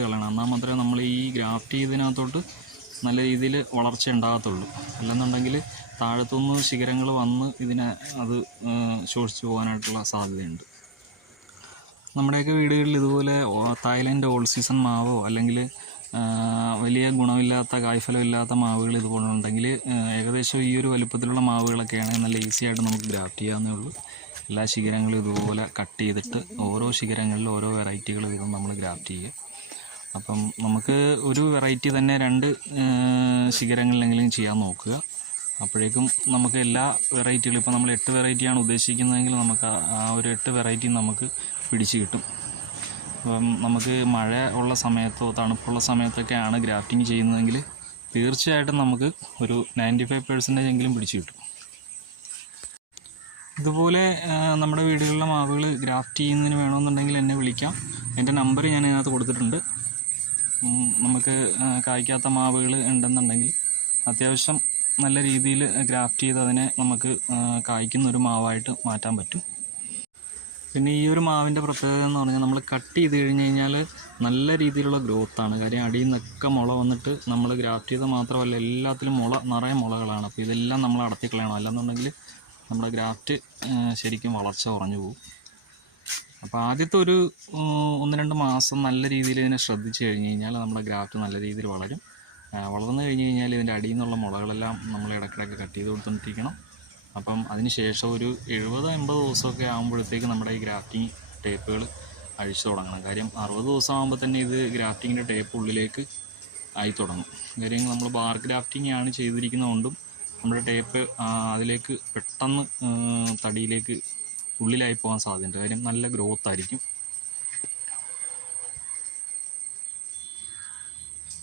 ചെയ്ത് കളയണം. എന്നാൽ മാത്രമേ നമ്മൾ ഈ ഗ്രാഫ്റ്റ് ചെയ്തതിനകത്തോട്ട് നല്ല രീതിയിൽ വളർച്ച ഉണ്ടാകത്തുള്ളൂ. അല്ലെന്നുണ്ടെങ്കിൽ താഴത്തുനിന്ന് ശിഖരങ്ങൾ വന്ന് ഇതിനെ അത് ശോഷിച്ചു പോകാനായിട്ടുള്ള സാധ്യതയുണ്ട്. നമ്മുടെയൊക്കെ വീടുകളിൽ ഇതുപോലെ തായ്ലൻഡ് ഓൾ സീസൺ മാവോ അല്ലെങ്കിൽ വലിയ ഗുണമില്ലാത്ത കായ്ഫലമില്ലാത്ത മാവുകൾ ഇതുപോലെ ഉണ്ടെങ്കിൽ ഏകദേശം ഈ ഒരു വലുപ്പത്തിലുള്ള മാവുകളൊക്കെയാണെങ്കിൽ നല്ല ഈസി ആയിട്ട് നമുക്ക് ഗ്രാഫ്റ്റ് ചെയ്യാവുന്നേ ഉള്ളൂ. എല്ലാ ശിഖരങ്ങളും ഇതുപോലെ കട്ട് ചെയ്തിട്ട് ഓരോ ശിഖരങ്ങളിലും ഓരോ വെറൈറ്റികൾ വീതം നമ്മൾ ഗ്രാഫ്റ്റ് ചെയ്യുക. അപ്പം നമുക്ക് ഒരു വെറൈറ്റി തന്നെ 2 ശിഖരങ്ങളിലെങ്കിലും ചെയ്യാൻ നോക്കുക. അപ്പോഴേക്കും നമുക്ക് എല്ലാ വെറൈറ്റികളും, ഇപ്പോൾ നമ്മൾ 8 വെറൈറ്റിയാണ് ഉദ്ദേശിക്കുന്നതെങ്കിൽ നമുക്ക് ആ ഒരു 8 വെറൈറ്റി നമുക്ക് പിടിച്ച് കിട്ടും. അപ്പം നമുക്ക് മഴ ഉള്ള സമയത്തോ തണുപ്പുള്ള സമയത്തൊക്കെയാണ് ഗ്രാഫ്റ്റിംഗ് ചെയ്യുന്നതെങ്കിൽ തീർച്ചയായിട്ടും നമുക്ക് ഒരു 95% എങ്കിലും പിടിച്ച് കിട്ടും. ഇതുപോലെ നമ്മുടെ വീടുകളിലെ മാവുകൾ ഗ്രാഫ്റ്റ് ചെയ്യുന്നതിന് വേണമെന്നുണ്ടെങ്കിൽ എന്നെ വിളിക്കാം. എൻ്റെ നമ്പർ ഞാൻ ഇതിനകത്ത് കൊടുത്തിട്ടുണ്ട്. നമുക്ക് കായ്ക്കാത്ത മാവുകൾ ഉണ്ടെന്നുണ്ടെങ്കിൽ അത്യാവശ്യം നല്ല രീതിയിൽ ഗ്രാഫ്റ്റ് ചെയ്ത് അതിനെ നമുക്ക് കായ്ക്കുന്നൊരു മാവായിട്ട് മാറ്റാൻ പറ്റും. പിന്നെ ഈ ഒരു മാവിൻ്റെ പ്രത്യേകത എന്ന് പറഞ്ഞാൽ നമ്മൾ കട്ട് ചെയ്ത് കഴിഞ്ഞ് കഴിഞ്ഞാൽ നല്ല രീതിയിലുള്ള ഗ്രോത്താണ്. കാര്യം അടിയിൽ നിന്നൊക്കെ മുള വന്നിട്ട് നമ്മൾ ഗ്രാഫ്റ്റ് ചെയ്ത് മാത്രമല്ല എല്ലാത്തിലും നിറയെ മുളകളാണ്. അപ്പോൾ ഇതെല്ലാം നമ്മൾ അടത്തിക്കളയണം. അല്ലെന്നുണ്ടെങ്കിൽ നമ്മുടെ ഗ്രാഫ്റ്റ് ശരിക്കും വളർച്ച കുറഞ്ഞു പോകും. അപ്പോൾ ആദ്യത്തെ ഒരു 1-2 മാസം നല്ല രീതിയിൽ ഇതിനെ ശ്രദ്ധിച്ച് കഴിഞ്ഞ് കഴിഞ്ഞാൽ നമ്മുടെ ഗ്രാഫ്റ്റ് നല്ല രീതിയിൽ വളരും. വളർന്നു കഴിഞ്ഞ് കഴിഞ്ഞാൽ ഇതിൻ്റെ അടിയിൽ നിന്നുള്ള മുളകളെല്ലാം നമ്മൾ ഇടയ്ക്കിടയ്ക്ക് കട്ട് ചെയ്ത് കൊടുത്തോണ്ടിരിക്കണം. അപ്പം അതിന് ശേഷം ഒരു 70-80 ദിവസമൊക്കെ ആകുമ്പോഴത്തേക്ക് നമ്മുടെ ഈ ഗ്രാഫ്റ്റിംഗ് ടേപ്പുകൾ അഴിച്ചു തുടങ്ങണം. കാര്യം 60 ദിവസം ആകുമ്പോൾ തന്നെ ഇത് ഗ്രാഫ്റ്റിങ്ങിൻ്റെ ടേപ്പ് ഉള്ളിലേക്ക് ആയി തുടങ്ങും. കാര്യം നമ്മൾ ബാർ ഗ്രാഫ്റ്റിംഗ് ആണ് ചെയ്തിരിക്കുന്നതുകൊണ്ടും നമ്മുടെ ടേപ്പ് അതിലേക്ക് പെട്ടെന്ന് തടിയിലേക്ക് ഉള്ളിലായി പോകാൻ സാധ്യതയുണ്ട്. കാര്യം നല്ല ഗ്രോത്ത് ആയിരിക്കും.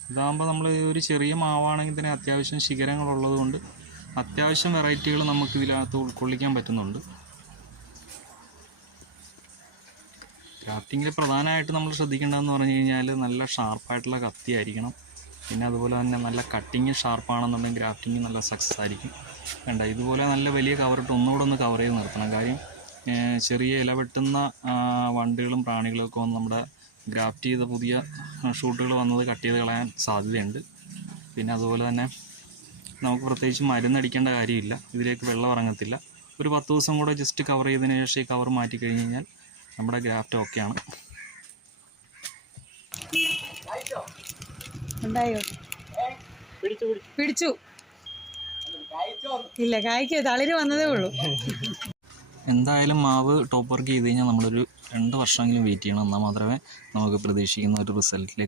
ഇതാകുമ്പോൾ നമ്മൾ ഒരു ചെറിയ മാവാണെങ്കിൽ തന്നെ അത്യാവശ്യം ശിഖരങ്ങളുള്ളത് കൊണ്ട് അത്യാവശ്യം വെറൈറ്റികൾ നമുക്ക് ഇതിനകത്ത് ഉൾക്കൊള്ളിക്കാൻ പറ്റുന്നുണ്ട്. ഗ്രാഫ്റ്റിങ്ങിൽ പ്രധാനമായിട്ട് നമ്മൾ ശ്രദ്ധിക്കേണ്ടതെന്ന് പറഞ്ഞു കഴിഞ്ഞാൽ നല്ല ഷാർപ്പായിട്ടുള്ള കത്തി ആയിരിക്കണം. പിന്നെ അതുപോലെ തന്നെ നല്ല കട്ടിങ് ഷാർപ്പാണെന്നുണ്ടെങ്കിൽ ഗ്രാഫ്റ്റിങ് നല്ല സക്സസ് ആയിരിക്കും. വേണ്ട ഇതുപോലെ നല്ല വലിയ കവറിട്ട് ഒന്നുകൂടെ ഒന്ന് കവർ ചെയ്ത് നിർത്തണം. കാര്യം ചെറിയ ഇല വെട്ടുന്ന വണ്ടുകളും പ്രാണികളും ഒക്കെ വന്ന് നമ്മുടെ ഗ്രാഫ്റ്റ് ചെയ്ത പുതിയ ഷൂട്ടുകൾ വന്നത് കട്ട് ചെയ്ത് കളയാൻ സാധ്യതയുണ്ട്. പിന്നെ അതുപോലെ തന്നെ നമുക്ക് പ്രത്യേകിച്ച് മരുന്നടിക്കേണ്ട കാര്യമില്ല. ഇതിലേക്ക് വെള്ളം ഇറങ്ങത്തില്ല. ഒരു 10 ദിവസം കൂടെ ജസ്റ്റ് കവർ ചെയ്തതിന് ശേഷം ഈ കവർ മാറ്റി കഴിഞ്ഞ് കഴിഞ്ഞാൽ നമ്മുടെ ഗ്രാഫ്റ്റ് ഓക്കെയാണ്. പിടിച്ചു ഇല്ല, കായ്ക്ക് തളിര് വന്നതേ ഉള്ളൂ. എന്തായാലും മാവ് ടോപ്പ് വർക്ക് ചെയ്ത് കഴിഞ്ഞാൽ നമ്മളൊരു 2 വർഷമെങ്കിലും വെയിറ്റ് ചെയ്യണം. എന്നാൽ മാത്രമേ നമുക്ക് പ്രതീക്ഷിക്കുന്ന ഒരു റിസൾട്ടിലേക്ക്